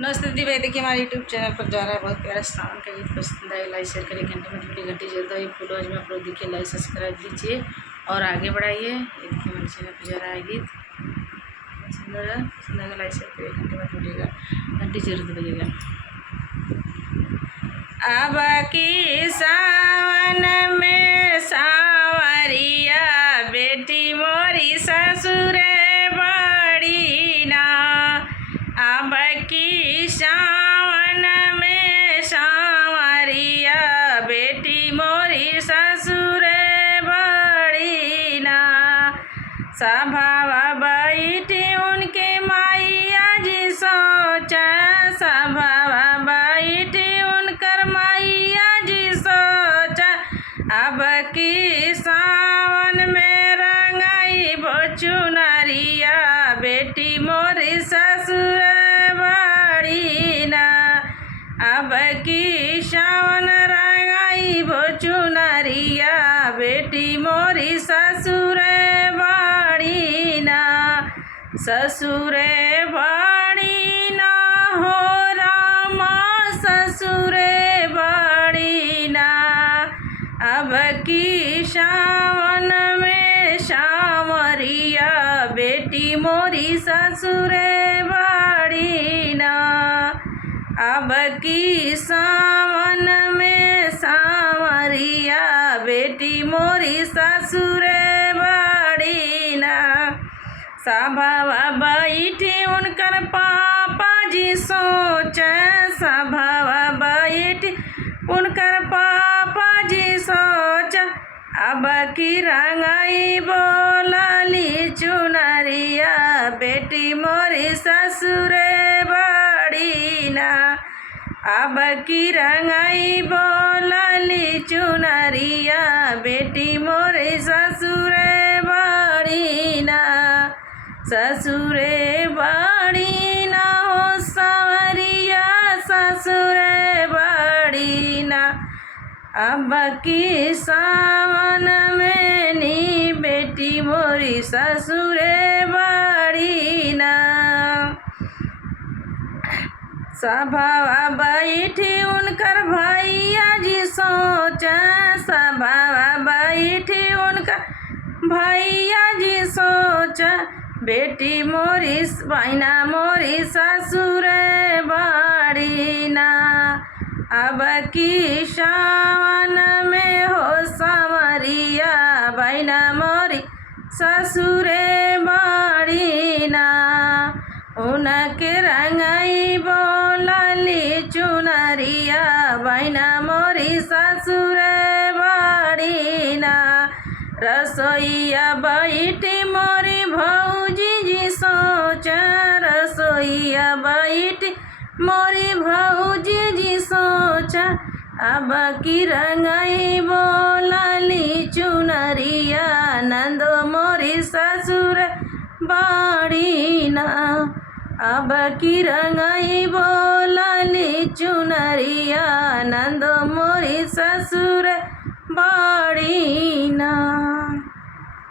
नमस्ते दीदी भाई, देखिए हमारे यूट्यूब चैनल पर जा रहा है बहुत प्यारा सावन का गीत पसंद आए लाइक शेयर करिए, घंटे में थोड़ी घंटी जलता है फूल आज में आप लोग देखिए लाइक सब्सक्राइब कीजिए और आगे बढ़ाइए। ये देखिए हमारे चैनल पर जा रहा है गीत सुंदर है, सुंदर लाइक शेयर करिए, घंटे में थोड़िएगा घंटी जरूर दबाइएगा। अब की सावन में सावरिया बेटी मोरी ससुर बड़ी ना, अब की सावन में सावरिया बेटी मोरी ससुर बड़ी ना, स्वभाव बैठी उनके मैया जी सोचा, स्वभाव बैठी उनकर मैया जी सोचा, अब की सावन में रंगाई बो चुनरिया बेटी मोरी ससुर बड़ी ना, अब की सावन रंगाई बो चुनरिया बेटी मोरी ससुर बड़ी ना, ससुर बड़ी ना हो रामा ससुर बड़ी ना, अब की सावन में सावरिया बेटी मोरी ससुर बड़ी ना, अब की सावन में सावरिया बेटी मोरी ससुर बड़ी ना, स्वभाव बैठी उनकर पापा जी सोचे, स्वभाव बैठी उनकर पापा जी सोच, अब की रंगाई बोलली चुनरिया बेटी मोरी ससुर बड़ी ना, अब की रंगाई बोलली चुनरिया बेटी मोरी ससुर बड़ी ना, ससुर बड़ी ना हो सावरिया ससुर बड़ी ना, अब की सावन में नी बेटी मोरी ससुर बड़ी ना, स्वभाव बैठी उनकर भैया जी सोचा, स्वभाव बैठी उनकर भैया जी सोचा, बेटी मोरी बहना मोरी ससुर बड़ी ना, अब की सावन में हो सावरिया बहना मोरी ससुर बड़ी ना, उनके रंगाई बोलली चुनरिया बहना मोरी ससुर बड़ी ना, रसोईया बैठी मोरी भौजी जी सोचा, रसोईया बैठी मोरी भौजी जी सोचा, अब की रंगाई बोलली चुनरिया नंदो मोरी ससुर बड़ी ना, अब की रंगाई बोलली चुनरिया नंदो मोरी ससुर बड़ी ना।